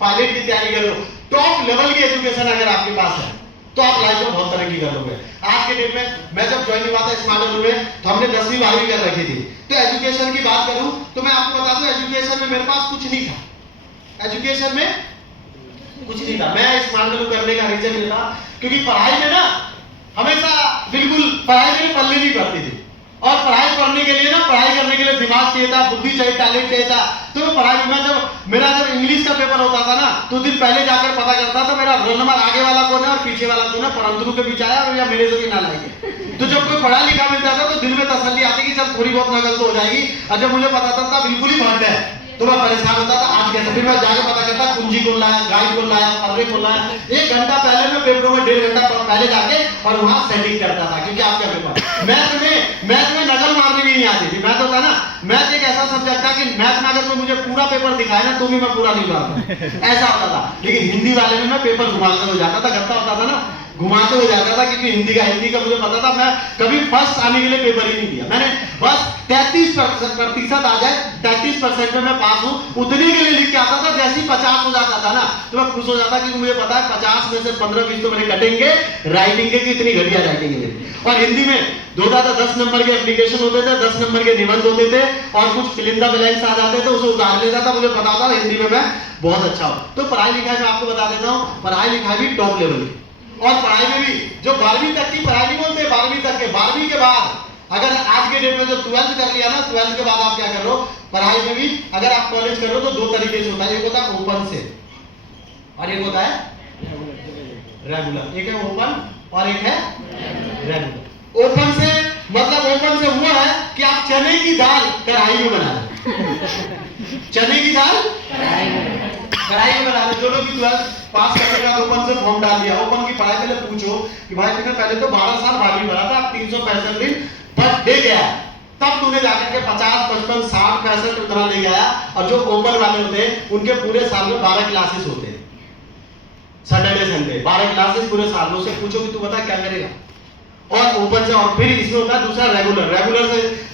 Pilot की तैयारी कर रहे हो, टॉप लेवल की एजुकेशन अगर आपके पास है तो आप लाइफ में बहुत तरक्की कर लोगे। आज के डेट में मैं जब ज्वाइन हुआ था स्मार्ट में तो हमने 10वीं 12वीं कर रखी थी। तो एजुकेशन की बात करूं तो मैं आपको बता दूं एजुकेशन में मेरे पास कुछ नहीं था, एजुकेशन में कुछ नहीं था। मैं स्मार्ट करने का रीजन ये था क्योंकि पढ़ाई में ना हमेशा बिल्कुल पढ़ाई मेरे पल्ले नहीं पड़ती थी, और पढ़ाई पढ़ने के लिए ना पढ़ाई करने के लिए दिमाग चाहिए था, बुद्धि चाहिए, टैलेंट चाहिए था। तो मैं पढ़ाई में जब मेरा जब इंग्लिश का पेपर होता था ना तो दिन पहले जाकर पता करता था मेरा रोल नंबर आगे वाला कौन है और पीछे वाला कौन है, परंतु के बीच आया और या मेरे से भी ना लाएंगे। तो जब कोई पढ़ा लिखा मिलता था तो दिल में तसल्ली आती कि चल थोड़ी बहुत नकल तो हो जाएगी, और जब मुझे पता था बिल्कुल ही भंड है तो मैं परेशान होता था आज कैसे। फिर मैं जाके पता करता कुंजी कौन लाया, गाइड कौन लाया, पर्रे कौन लाया। 1 घंटा पहले मैं पेपरों में 1.5 घंटा पहले जाके और वहां सेटिंग करता था क्योंकि आपका पेपर मैथ में नकल मारने भी नहीं आती थी। मैथ होता ना, मैथ एक ऐसा सब्जेक्ट था कि मैथ में अगर कोई मुझे पूरा पेपर दिखाए ना तो भी मैं पूरा नहीं मारता, ऐसा होता था। लेकिन हिंदी वाले में मैं पेपर घुमाकर हो जाता था, गत्ता होता था ना, घुमाते हो जाता था क्योंकि हिंदी का मुझे पता था। मैं कभी फर्स्ट आने के लिए पेपर ही नहीं दिया, मैंने बस 33% आ जाए, 33% में मैं पास हूं उतने के लिए लिख के आता था। जैसे ही 50 हो जाता था ना तो मैं खुश हो जाता क्योंकि मुझे पता है 50 में से 15-20 तो मेरे कटेंगे राइटिंग के, कितनी घटिया राइटिंग है मेरी। और हिंदी में होता था 10 नंबर के एप्लीकेशन होते थे, 10 नंबर के निबंध होते थे और कुछ फिल्म द ब्लैंक्स आ जाते थे, उसे उतार लेता था। मुझे पता था हिंदी में मैं बहुत अच्छा हूं। तो पढ़ाई लिखाई में आपको बता देता हूं, पढ़ाई लिखाई भी टॉप लेवल की। और पढ़ाई में भी जो 12वीं तक की पढ़ाई नहीं बोलते, 12वीं तक के 12वीं के बाद अगर आज के डेट में जो 12th कर लिया ना, 12th के बाद आप क्या कर रहे हो पढ़ाई में भी अगर आप कॉलेज कर रहे हो तो 2 तरीके से होता है, एक होता है ओपन से और एक होता है रेगुलर। एक है ओपन और एक है रेगुलर। ओपन से मतलब ओपन से हुआ है कि आप चने की दाल कढ़ाई में बना रहे, चने की दाल कढ़ाई में बना रहे। जो लोग 12th पास करने का ओपन से फॉर्म डाल दिया, ओपन की पढ़ाई पहले पूछो कि भाई तुमने पहले तो 12 साल 12वीं भरा था, 365 दिन पर डे गया, तब तूने जाकर के 50, 55, 60, 65 उतना ले गया। और जो ओपन वाले होते हैं उनके पूरे साल में 12 क्लासेस होते हैं, सैटरडे संडे 12 क्लासेस पूरे साल में। उससे पूछो कि तू बता क्या करेगा। और ओपन से और फिर इसमें होता है दूसरा रेगुलर।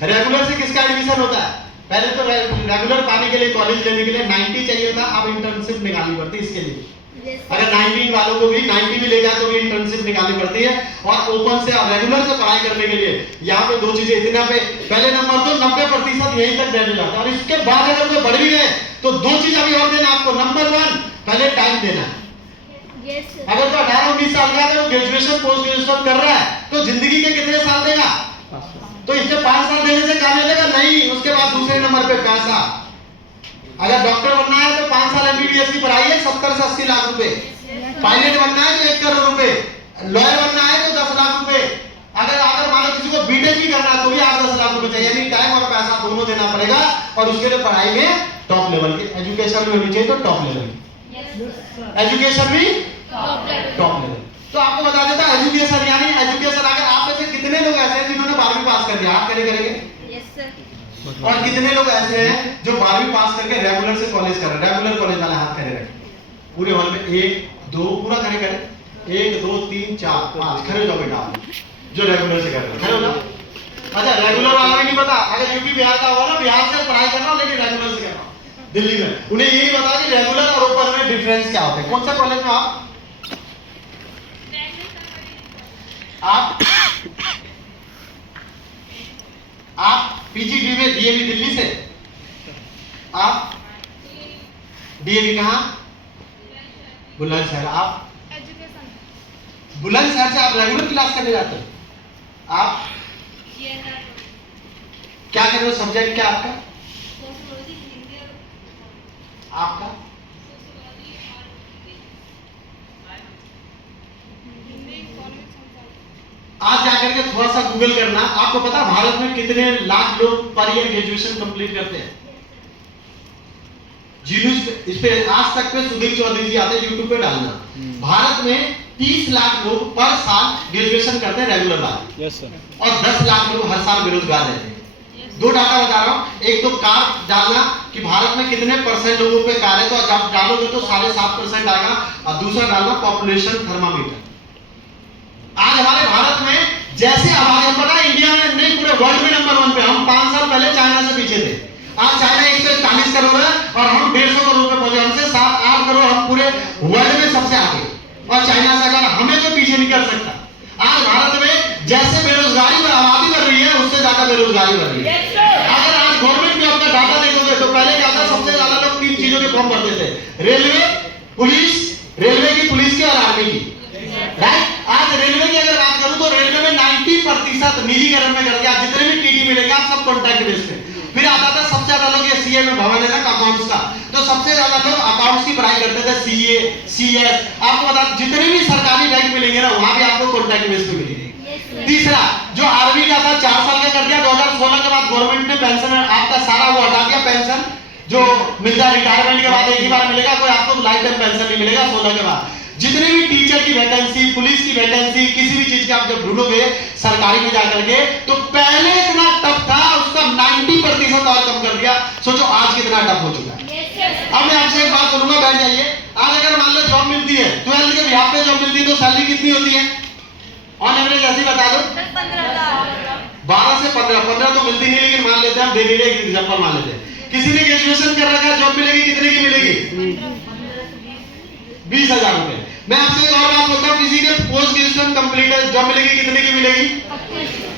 रेगुलर से किसका एडमिशन होता है, पहले तो रेगुलर पाने के लिए कॉलेज लेने के लिए 90 चाहिए था, अब इंटर्नशिप निकालनी पड़ती है इसके लिए। अगर 19 वालों को भी 90 भी ले जाए तो भी इंटर्नशिप निकालनी पड़ती है। और ओपन से और रेगुलर से पढ़ाई करने के लिए यहाँ पे 2 चीजें, इतना पे पहले नंबर तो 90% यहीं तक डेट जाता है। और इसके बाद अगर कोई बढ़ भी गए तो 2 चीज अभी और देना आपको। नंबर 1 पहले टाइम देना। अगर तो 18-19 साल का है तो ग्रेजुएशन पोस्ट ग्रेजुएशन कर रहा है तो जिंदगी के कितने साल देगा, तो इसके 5 साल देने से काम मिलेगा नहीं। उसके बाद दूसरे नंबर पे पैसा। अगर डॉक्टर बनना है तो 5 साल एमबीबीएस की पढ़ाई है 70 से 80 लाख रुपए, पायलट बनना है तो 1 करोड़ रुपए, लॉयर बनना है तो 10 लाख रुपए, अगर मान लो किसी को बीटेक भी करना है तो भी 8-10 लाख रुपए चाहिए। यानी टाइम और पैसा दोनों देना पड़ेगा। और उसके लिए पढ़ाई में टॉप लेवल की एजुकेशन में होनी चाहिए, तो टॉप लेवल की एजुकेशन भी टॉप लेवल। तो आपको बता देता एजुकेशन, यानी एजुकेशन अगर आप में से कितने लोग ऐसे हैं जिन्होंने 12वीं पास कर दिया, आप करेंगे? और कितने लोग ऐसे हैं जो 12वीं पास करके रेगुलर से कॉलेज कर रहे हैं? रेगुलर कॉलेज वाले हाथ खड़े रखें पूरे हॉल में। 1 2 पूरा खड़े करें, 1 2 3 4 5 खड़े हो जाओ बेटा जो रेगुलर से कर रहे हैं, खड़े हो जाओ। अच्छा रेगुलर वाला भी नहीं पता, अगर यूपी बिहार का होगा ना, बिहार से पढ़ाई करना लेकिन रेगुलर से करना दिल्ली में, उन्हें ये नहीं पता कि रेगुलर और ओपन में डिफरेंस क्या होता है। कौन सा कॉलेज में आप पीजीडी में डीएवी दिल्ली से, आप डीएवी कहां? बुलंदशहर। आप बुलंदशहर से आप रेगुलर क्लास करने जाते हो? आप क्या कर रहे हो? सब्जेक्ट क्या आपका? आपका आज जाकर के थोड़ा सा गूगल करना, आपको पता भारत में कितने लाख लोग पर ईयर ग्रेजुएशन कंप्लीट करते हैं? इस पे आज तक पे सुधीर चौधरी जी आते हैं, यूट्यूब पे डालना। भारत में 30 लाख लोग पर साल ग्रेजुएशन करते हैं रेगुलर वाले। Yes sir. और 10 लाख लोग हर साल बेरोजगार रहते हैं। 2 डाटा बता रहा हूं, एक तो कार डालना कि भारत में कितने % लोगों पे कार है, तो जब डालोगे तो 7.5% आएगा। और दूसरा डालना पॉपुलेशन थर्मामीटर। आज हमारे भारत में जैसे आबादी, हम पता है इंडिया में नहीं पूरे वर्ल्ड में नंबर 1 पे, हम 5 साल पहले चाइना से पीछे थे। आज चाइना 141 करोड़ है और हम 150 करोड़ पे पहुंचे, हमसे 7-8 करोड़ हम में वर्ल्ड में सबसे आगे, और चाइना से अगर हमें कोई पीछे नहीं कर सकता। आज भारत में जैसे बेरोजगारी में आबादी बढ़ रही है, उससे ज्यादा बेरोजगारी बढ़ रही है। अगर आज गवर्नमेंट में अपना डाटा देखोगे तो पहले क्या था, सबसे ज्यादा लोग 3 चीजों के फॉर्म भरते थे, रेलवे, पुलिस, रेलवे की, पुलिस की और आर्मी की, राइट। आज रेलवे की अगर बात करूं तो रेलवे में 90% निजीकरण में कर दिया। जितने भी टीटी मिलेंगे आप सब कॉन्ट्रैक्ट बेस पे। फिर आता था सबसे ज्यादा लोग, ये सीए में भवन है ना अकाउंट्स का, तो सबसे ज्यादा लोग अकाउंट्स की पढ़ाई करते थे, सीए, सीएस। आपको बता, जितने भी सरकारी बैंक मिलेंगे ना वहां भी आपको कॉन्ट्रैक्ट बेस पे मिलेंगे। तीसरा जो आर्मी का था 4 साल का कर दिया, 2016 के बाद गवर्नमेंट ने पेंशन आपका सारा वो हटा दिया, पेंशन जो मिलता है रिटायरमेंट के बाद एक ही बार मिलेगा, कोई आपको लाइफ टाइम पेंशन नहीं मिलेगा 16 के बाद। जितने भी टीचर की वैकेंसी, पुलिस की वैकेंसी, किसी भी चीज की आप जब ढूंढोगे सरकारी में जाकर के, तो पहले इतना टफ था, उसका 90% और कम कर दिया। सोचो आज कितना टफ हो चुका है। अब मैं आपसे एक बात बोलूंगा, बैठ जाइए। आज अगर मान लो जॉब मिलती है, 12th के बिहाफ पे जॉब मिलती है, तो सैलरी कितनी होती है ऑन एवरेज? ऐसे ही बता दो, 12 से 15 तो मिलती नहीं, लेकिन मान लेते हैं हम, डेली एक एग्जांपल मान लेते हैं। किसी ने ग्रेजुएशन कर रखा है, जॉब मिलेगी कितने की मिलेगी? 20,000 रुपए। मैं आपसे एक और बात बोलता हूँ, किसी के पोस्ट ग्रेजुएशन कंप्लीट है, जॉब मिलेगी कितने की मिलेगी?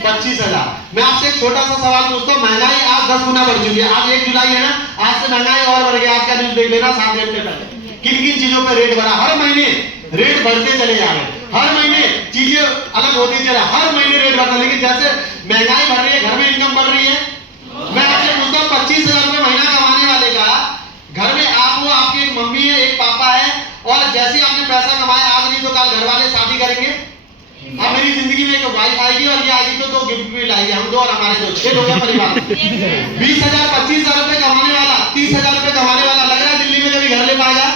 25,000। मैं आपसे एक छोटा सा सवाल पूछता हूँ, महंगाई आज 10 गुना बढ़ चुकी है। आज 1 जुलाई है ना, आज से महंगाई और बढ़ गई। आज का न्यूज देख लेना 7 घंटे पहले, किन किन चीजों पर रेट बढ़ा। हर महीने रेट बढ़ते चले जा रहे हैं, हर महीने चीजें अलग होती चले, हर महीने रेट बढ़ रहा है। लेकिन जैसे महंगाई बढ़ रही है, घर में इनकम बढ़ रही है। मैं आपसे पूछता हूँ, 25,000 रुपए महीना कमाने वाले का घर में आप हो, आपकी एक मम्मी है, एक पापा है, और जैसे आपने पैसा कमाया, आज नहीं तो कल घर वाले शादी करेंगे। अब मेरी जिंदगी में एक वाइफ आएगी और ये आएगी तो 2 गिफ्ट भी लाएगी, हम 2 और हमारे 2, 6 लोग हैं परिवार में। 20,000 25,000 रुपए कमाने वाला, 30,000 रुपए कमाने वाला, लग रहा है दिल्ली में कभी घर ले पाएगा,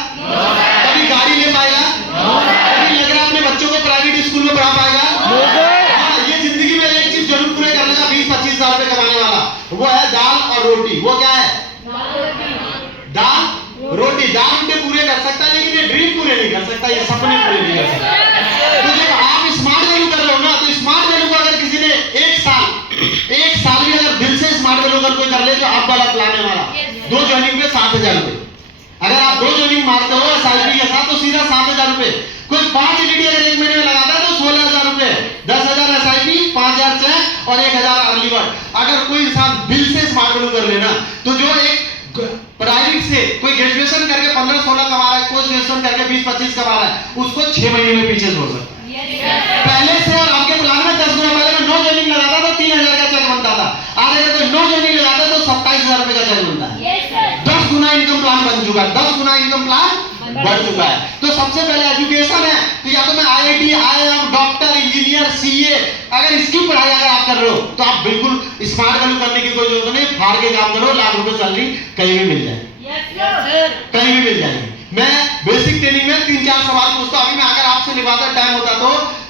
कभी गाड़ी ले पाएगा, कभी लग रहा है अपने बच्चों को प्राइवेट स्कूल में पढ़ा पाएगा। हाँ, ये जिंदगी में एक चीज जरूर पूरे कर लेगा 20-25,000 रुपए कमाने वाला, वो है दाल और रोटी। वो क्या है? दाल रोटी। दाल अंडे पूरे कर सकता है, लेकिन ये ड्रीम पूरे नहीं कर सकता, ये सपने पूरे नहीं कर सकता। तो जब आप स्मार्ट वैल्यू कर रहे हो ना, तो स्मार्ट वैल्यू को अगर किसी ने एक साल भी अगर दिल से स्मार्ट वैल्यू अगर कोई कर ले, जो आप वाला प्लान है हमारा, 2 ज्वाइनिंग पे 7,000 रुपए। अगर आप 2 ज्वाइनिंग मारते हो सैलरी के साथ, तो सीधा 7,000 रुपए। कोई 5 एलईडी अगर एक महीने में लगाता है तो 16,000 रुपए, 10,000 एसआईपी, 5,000 चेक और 1,000 अर्ली बर्ड। अगर कोई इंसान दिल से स्मार्ट वैल्यू कर लेना, तो जो एक प्राइवेट से कोई ग्रेजुएशन करके 15-16 कमा रहा है, पोस्ट ग्रेजुएशन करके 20-25 कमा रहा है, उसको 6 महीने में पीछे छोड़ सकता है। पहले से और आपके प्लान में 10 गुना पहले 9 ज्वाइनिंग लगाता तो 3,000 का चेक बनता था। आज अगर कोई 9 ज्वाइनिंग लगाता तो 27,000 रुपए का चेक बनता है। 10 गुना इनकम प्लान बन चुका है, 10 गुना इनकम प्लान बढ़ चुका है। तो सबसे पहले एजुकेशन है, तो या तो मैं IIT, IIM, doctor, engineer, CA, अगर इसकी पढ़ाई अगर आप कर रहे हो तो आप बिल्कुल स्मार्ट वैल्यू करने की कोई जरूरत नहीं, फाड़ के काम करो, लाख रुपए सैलरी कहीं भी मिल जाए, कहीं भी मिल जाएगी। मैं बेसिक ट्रेनिंग में 3-4 सवाल पूछता हूं। अभी मैं अगर आपसे लिखवाता टाइम होता तो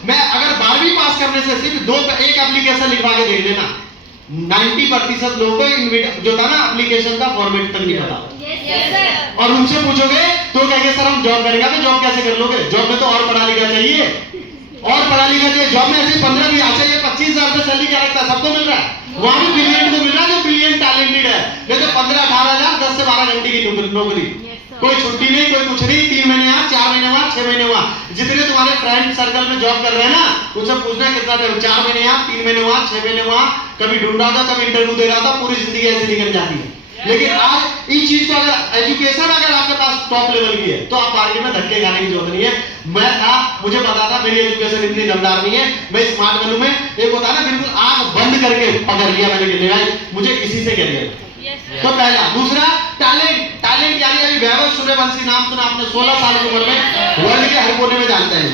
मैं अगर 12वीं पास करने से सिर्फ एक एप्लीकेशन लिखवा के देख लेना, 90% लोगों को जो था ना एप्लीकेशन का फॉर्मेट तक नहीं पता। और उनसे पूछोगे तो कहेंगे सर हम जॉब करेंगे। तो जॉब कैसे कर लोगे? जॉब में तो और पढ़ा लिखा चाहिए, और पढ़ा लिखा चाहिए। जॉब में ऐसे 15 भी अच्छा, ये 25,000 रुपए सैलरी क्या रखता है? सबको मिल रहा है, वहां भी ब्रिलियंट को मिल रहा है, जो ब्रिलियंट टैलेंटेड है। नहीं तो 15-18,000 10 से 12 घंटे की नौकरी, कोई छुट्टी नहीं, कोई कुछ नहीं, 3 महीने यहाँ, 4 महीने वहां, 6 महीने वहां। जितने तुम्हारे फ्रेंड सर्कल में जॉब कर रहे हैं ना, उनसे पूछना कितना टाइम, 4 महीने यहाँ, 3 महीने वहां, 6 महीने वहां, कभी ढूंढ रहा था, कभी इंटरव्यू दे रहा था, पूरी जिंदगी ऐसे निकल जाती है। लेकिन आज इस चीज को अगर एजुकेशन अगर आपके पास टॉप लेवल की है, तो आप मार्केट में धक्के खाने की जरूरत नहीं है। मैं था, मुझे पता था मेरी एजुकेशन इतनी दमदार नहीं है, मैं स्मार्ट वैल्यू में एक होता है ना, बिल्कुल आंख बंद करके पकड़ लिया मैंने कि मुझे इसी से करियर। तो पहला। दूसरा टैलेंट यानी अभी वैभव सूर्यवंशी नाम सुना आपने, 16 साल की उम्र में वर्ल्ड के हर कोने में जानते हैं।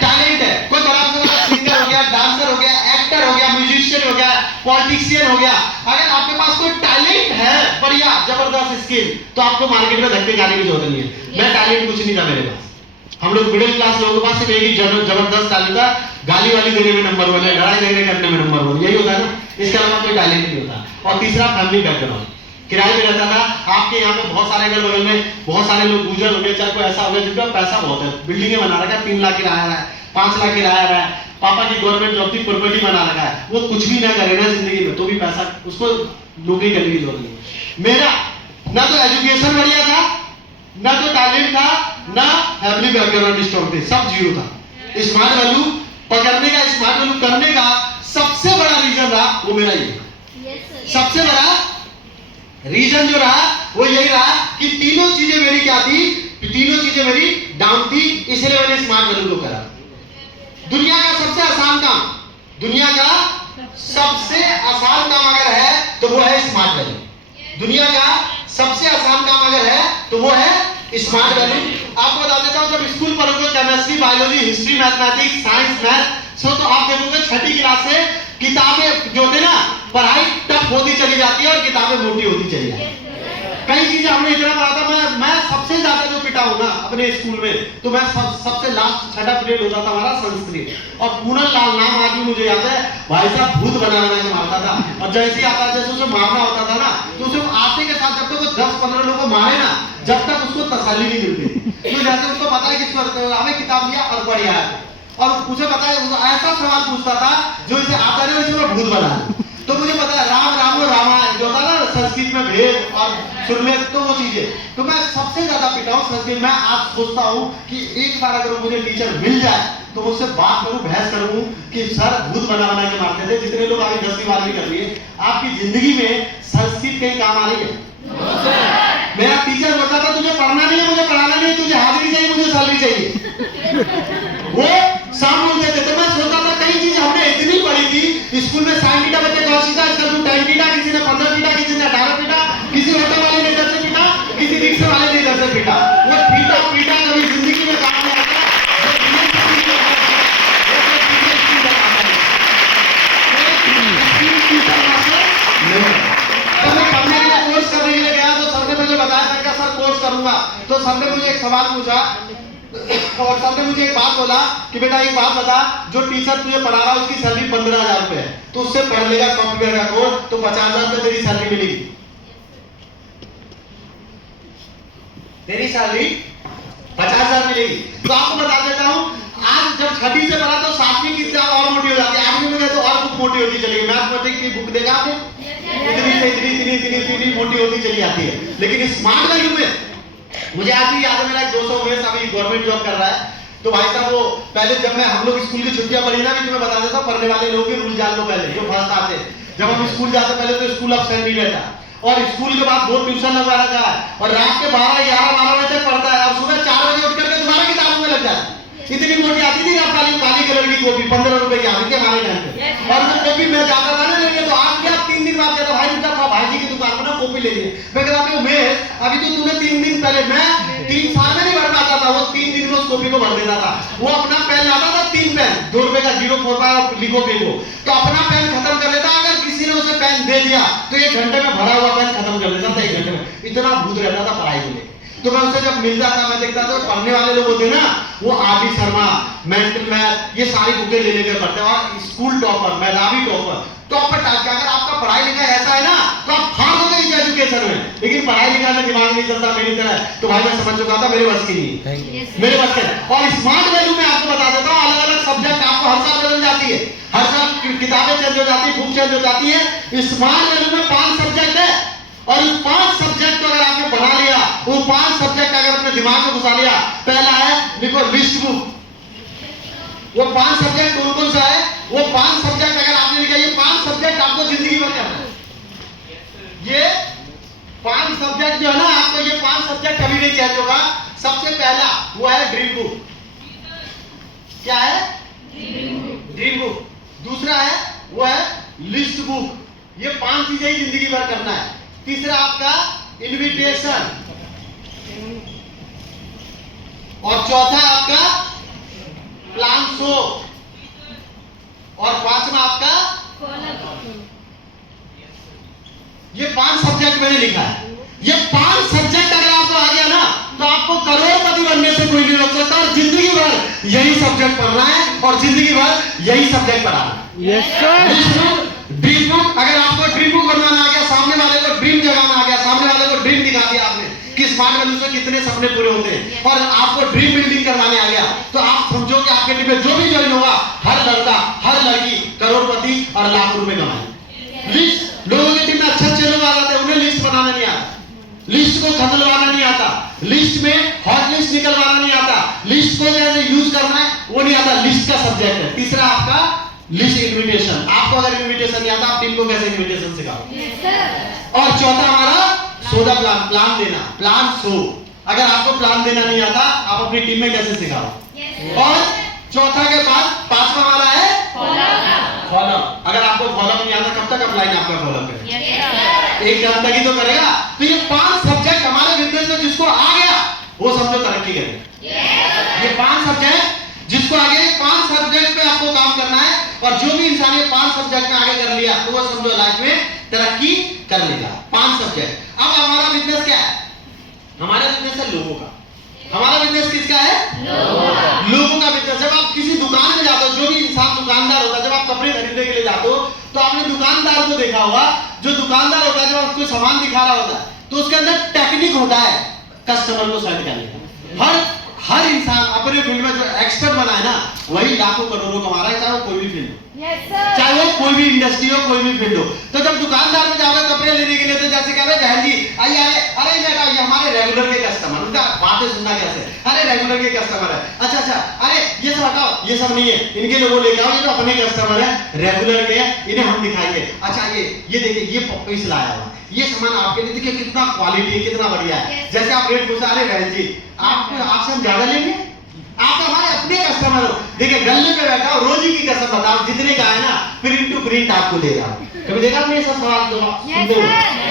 टैलेंट है, कोई बड़ा सिंगर हो गया, डांसर हो गया, एक्टर हो गया, म्यूजिशियन हो गया, पॉलिटिशियन हो गया। अगर आपके पास कोई टैलेंट है, बढ़िया जबरदस्त स्किल, तो आपको मार्केट में धक्के खाने की जरूरत नहीं है। मैं टैलेंट कुछ नहीं था मेरे पास, हम लोग मिडिल क्लास लोगों के पास सिर्फ एक ही जबरदस्त टैलेंट था, गाली वाली देने में नंबर 1 है, लड़ाई झगड़े करने में नंबर 1, यही होता है ना, इसके अलावा कोई टैलेंट नहीं होता। और तीसरा फैमिली बैकग्राउंड, किराए पे रहता था। आपके यहाँ पे बहुत सारे अगल बगल में बहुत सारे लोग गुजर हो गए, चाहे कोई ऐसा हो गया जिनका पैसा बहुत है, बिल्डिंगें बना रखा है, 3 लाख किराया है, 5 लाख किराया है, पापा की गवर्नमेंट जॉब की प्रॉपर्टी बना रखा है, वो कुछ भी ना करे ना जिंदगी में, तो भी पैसा, उसको नौकरी करने की जरूरत नहीं। मेरा ना तो एजुकेशन बढ़िया था, ना तो टैलेंट था, ना फैमिली बैकग्राउंड स्ट्रॉन्ग थे, सब जीरो था। स्मार्ट वैल्यू पकड़ने का, स्मार्ट वैल्यू करने का सबसे बड़ा रीजन रहा वो मेरा ये, सबसे बड़ा रीजन जो रहा वो यही रहा कि तीनों चीजें मेरी क्या थी, तीनों चीजें मेरी डाउन थी, इसलिए मैंने स्मार्ट वैल्यू को करा। दुनिया का सबसे आसान काम, दुनिया का सबसे आसान काम अगर है तो वो है स्मार्ट वैल्यू। दुनिया का सबसे आसान काम अगर है तो वो है स्मार्ट वैल्यू। आपको बता देता हूं, जब स्कूल पढ़ोगे chemistry, biology, history, mathematics, science, math, तो आप देखोगे छठी क्लास से किताबें जो थे ना, पढ़ाई टफ होती चली जाती है और किताबें मोटी होती चली जाती है। कई चीजें हमने इतना पढ़ा था, मैं सबसे ज्यादा जो पिटा हूं ना अपने स्कूल में, तो मैं सबसे लास्ट छठा पीरियड होता था हमारा संस्कृत, और पूनम लाल नाम आज भी मुझे याद है, भाई साहब भूत बना बना के मारता था, और जैसे ही आता जैसे उसे मारना होता था ना, तो उसे आते के साथ जब तक वो 10-15 लोगों को मारे ना, जब तक उसको तसल्ली नहीं मिलती थी। तो जैसे उसको पता है कि हमें किताब लिया और पढ़ आया, और उसे पता है ऐसा सवाल पूछता था जो इसे आता नहीं, इसे मैं भूत बना। तो मुझे पता है राम राम और रामायण जो था ना संस्कृत में भेद और सुनने, तो वो चीजें, तो मैं सबसे ज्यादा पिटा हूं संस्कृत। मैं आज सोचता हूं कि एक बार अगर मुझे टीचर मिल जाए तो मुझसे बात करूं, बहस करूं कि सर भूत बना बना के मारते थे। जितने लोग आगे 10वीं 12वीं कर लिए, आपकी जिंदगी में संस्कृत कहीं काम आ रही है? मेरा टीचर बोलता था तुझे पढ़ना नहीं है, मुझे पढ़ाना नहीं है, तुझे हाजिरी चाहिए, मुझे सैलरी चाहिए। वो शाम बोलते थे, तो मैं सोचता था कई चीजें हमने इतनी पढ़ी थी स्कूल में, साइन थीटा बच्चे कौन सीखा, इसका तू 10 पीटा, किसी ने 15 पीटा, किसी ने 18 पीटा, किसी ऑटो वाले ने इधर से पीटा, किसी रिक्शा वाले ने इधर से पीटा। वो पीटा पीटा कभी जिंदगी में काम नहीं आता। तो मैं पढ़ने के लिए कोर्स करने के लिए गया, तो सर ने मुझे बताया, मैंने कहा सर कोर्स करूंगा, तो सर ने मुझे एक सवाल पूछा और सर ने मुझे एक बात बोला कि बेटा एक बात बता, जो टीचर तुझे पढ़ा रहा है उसकी सैलरी 15,000 रुपए है, तो उससे पढ़ लेगा सॉफ्टवेयर का कोर्स तो 50,000 रुपए तेरी सैलरी मिलेगी। तेरी सैलरी 50,000 मिलेगी। तो आपको बता देता हूं, आज जब छठी से पढ़ा तो 7वीं की किताब और मोटी हो जाती है, 8वीं में गए तो और बुक मोटी होती चली गई। मैथमेटिक्स की बुक देखा आपने, इतनी मोटी होती चली जाती है। लेकिन स्मार्ट वैल्यू में मुझे आज भी याद है, मेरा एक दोस्त उमेश अभी गवर्नमेंट जॉब कर रहा है, तो भाई साहब वो पहले जब मैं हम लोग स्कूल की छुट्टियां पड़ी ना, मैं बता देता हूं पढ़ने वाले लोगों के रूल जान लो। पहले जो फर्स्ट आते, जब हम स्कूल जाते पहले तो स्कूल अब्सेंट नहीं रहता, और स्कूल के बाद 2 ट्यूशन लगवा रखा है, और रात के 12-11-12 बजे तक पढ़ता है, और सुबह 4 बजे उठ करके दोबारा किताबों में लग जाता है। इतनी मोटी आती थी ना काली कलर की कॉपी, 15 रुपए की आती थी हमारे टाइम पे, और वो कॉपी मैं जाता था ना लेके, तो आज क्या 3 दिन बाद कहता भाई रुका था, भाई जी की दुकान पर ना कॉपी ले लिए। मैं कहता उमेश अभी तो तूने 3 दिन पहले, मैं 3 साल में नहीं भर पाता था, वो 3 दिन में उस कॉपी को भर देता था। वो अपना पेन लाता था, 3 पेन 2 रुपए का 045 लिखो पेन को, तो अपना पेन खत्म कर लेता। अगर किसी ने उसे पेन दे दिया तो 1 घंटे में भरा हुआ पेन खत्म कर देता था, 1 घंटे में। इतना भूत रहता था पढ़ाई को लेकर। तो मैं उसे जब मिलता था, मैं देखता था पढ़ने वाले लोग होते ना, वो आदि शर्मा, मेंटल मैथ, ये सारी बुकें ले लेकर पढ़ते हैं, और स्कूल टॉपर, मेधावी टॉपर टाइप का। अगर आपका पढ़ाई लिखाई ऐसा है ना तो आप फाड़ दोगे इस एजुकेशन में, लेकिन पढ़ाई लिखाई में दिमाग नहीं चलता मेरी तरह, तो भाई मैं समझ चुका था मेरे बस की नहीं, मेरे बस के। और स्मार्ट वैल्यू में आपको बता देता हूँ, अलग अलग सब्जेक्ट आपको हर साल बदल जाती है, हर साल किताबें चेंज हो जाती है, बुक चेंज हो जाती है। स्मार्ट वैल्यू में 5 सब्जेक्ट है, और उस 5 सब्जेक्ट को अगर आपने पढ़ा लिया, वो 5 सब्जेक्ट अगर अपने दिमाग में घुसा लिया, पहला है देखो लिस्ट बुक। वो 5 सब्जेक्ट कौन कौन सा है? वो 5 सब्जेक्ट अगर आपने लिखा, ये 5 सब्जेक्ट आपको जिंदगी भर करना है। ये 5 सब्जेक्ट जो है ना, आपको ये 5 सब्जेक्ट कभी नहीं चेंज होगा। सबसे पहला वो है ड्रीम बुक। क्या है? Dream book. दूसरा है वो है लिस्ट बुक। ये 5 चीजें ही जिंदगी भर करना है। तीसरा आपका इन्विटेशन, और चौथा आपका प्लान शो, और 5वां आपका ये 5 सब्जेक्ट मैंने लिखा है। ये 5 सब्जेक्ट अगर आपको आ गया ना, तो आपको करोड़पति बनने से कोई नहीं रोक सकता, और जिंदगी भर यही सब्जेक्ट पढ़ना है, और जिंदगी भर यही सब्जेक्ट पढ़ाना है। Yes sir. ड्रीम बुक, अगर आपको ड्रीम बुक बनवाना आ गया, सामने वाले को ड्रीम जगाना आ गया, सामने वाले को ड्रीम दिखा दिया आपने कि स्मार्ट वैल्यू से कितने सपने पूरे होते हैं, और आपको ड्रीम बिल्डिंग करवाने आ गया, तो आप समझो कि आपके टीम में जो भी ज्वाइन होगा, हर लड़का हर लड़की करोड़पति और लाखों रुपए कमाए। लिस्ट, लोगों की टीम में अच्छे लोग आ जाते हैं, उन्हें लिस्ट बनाना नहीं आता, लिस्ट को खतलवाना नहीं आता। लिस्ट में सब्जेक्ट है। तीसरा आपका लिस्ट इन्विटेशन, आपको अगर इन्विटेशन नहीं आता आप टीम को कैसे इन्विटेशन सिखाओ। और चौथा हमारा शो द प्लान, प्लान देना, प्लान शो। अगर आपको प्लान देना नहीं आता आप अपनी टीम में कैसे सिखाओ। और चौथा के बाद पांचवा हमारा है फॉलो। अगर आपको फॉलो नहीं आता कब तक अपलाइन आपका फॉलो करेगा, एक जन तक ही तो करेगा। तो ये 5 सब्जेक्ट हमारे बिजनेस में जिसको आ गया वो समझो तरक्की करेगा। ये 5 सब्जेक्ट जिसको आगे 5 सब्जेक्ट पे आपको काम करना है, और जो भी इंसान ये 5 सब्जेक्ट में आगे कर लिया तो वो समझो लाइफ में तरक्की कर लेगा। 5 सब्जेक्ट। अब हमारा बिजनेस क्या है? हमारा बिजनेस है लोगों का। हमारा बिजनेस किसका है? लोगों का बिजनेस। जब आप किसी दुकान में जाते हो, जो भी इंसान दुकानदार होता है, जब आप कपड़े खरीदने के लिए जाते हो तो आपने दुकानदार को देखा होगा। जो दुकानदार होता है जब आपको सामान दिखा रहा होता है तो उसके अंदर टेक्निक होता है कस्टमर को सेट करने का। हर इंसान अपने फील्ड में जो एक्सपर्ट बना है ना वही लाखों करोड़ों कमा रहा है, चाहे वो कोई भी फील्ड हो, चाहे वो कोई भी इंडस्ट्री हो, कोई भी फील्ड हो। तो जब दुकानदार में जाओगे कपड़े लेने के लिए तो जैसे कह रहे बहन जी आइए आइए, अरे ये हमारे रेगुलर के कस्टमर, उनका बातें सुनना कैसे, अरे रेगुलर के कस्टमर है, अच्छा अरे ये सब हटाओ, ये सब नहीं है, इनके लोगों लेके आओ, ये तो अपने कस्टमर है रेगुलर के, इन्हें हम दिखाएंगे। अच्छा ये देखिए ये पॉपिस लाया हुआ, ये सामान आपके लिए देखिए कितना क्वालिटी है, कितना बढ़िया है। जैसे आप रेट पूछा, अरे बहन जी आपसे हम ज्यादा लेंगे, आप हमारे अपने कस्टमर हो। देखिए गले पे बैठा हो, रोज ही की कसम बताओ, जितने का है ना प्रिंट टू प्रिंट आपको देगा। कभी देखा आपने ऐसा सवाल सुनते हो?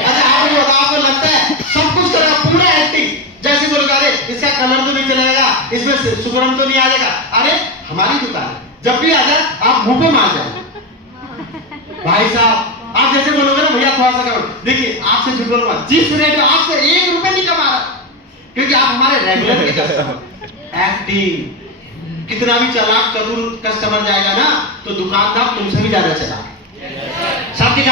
अच्छा आप मुझे बताओ, आपको लगता है सब कुछ करेगा पूरा एक्टिंग, जैसे बोलोगे अरे इसका कलर तो नहीं चलेगा, इसमें सुगंध तो नहीं आ जाएगा, अरे हमारी दुकान है, जब भी आ जाए आप मुंह पे मार जाओ भाई साहब। आप जैसे बोलोगे ना भैया थोड़ा सा करो, देखिए आपसे झूठ बोलूंगा, जिस रेट में आपसे 1 रुपए नहीं कमा रहा, क्योंकि आप हमारे रेगुलर के कस्टमर। एक्टिंग, कितना भी चालाक चतुर कस्टमर जाएगा ना तो दुकानदार तुमसे भी ज्यादा चला। सबके